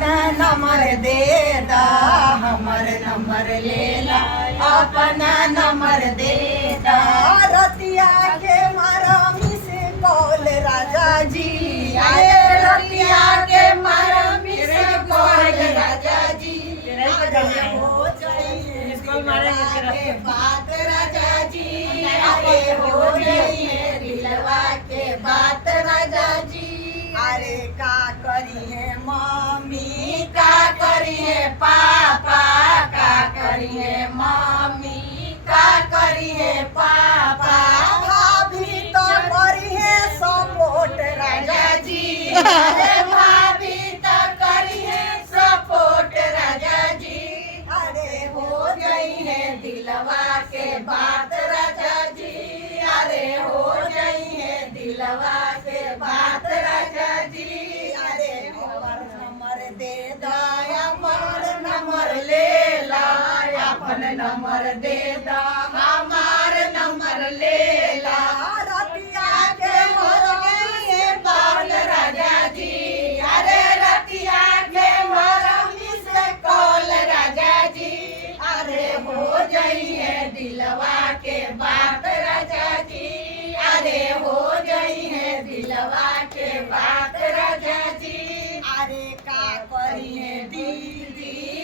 number दे दा हमर number ले ला अपना नंबर दे दा रतिया के मारा मिस कॉल राजा जी आए रतिया के मारा मिस कॉल राजा जी हो जाइए के बात राजा जी अरे हो जाइए दिलवा के बात राजा जी अरे का करिए मम्मी का करिए पापा का करिए मम्मी का करिए पापा भाभी तो करिए सपोर्ट राजा जी अरे भाभी तो करिए सपोर्ट राजा जी अरे हो गई है दिलवा के बात राजा जी अरे हो गई है दिलवा के बात राजा जी अरे हमर नंबर दे दा हमर नंबर ले ला अपन नंबर दे दा हमार नंबर ले ला रतिया के मर गए बाल राजा जी अरे रतिया के मर मिस कॉल राजा जी अरे हो जाइए दिलवा के बात राजा जी अरे हो गई है दिलवा के बात राजा जी अरे का करिए दीदी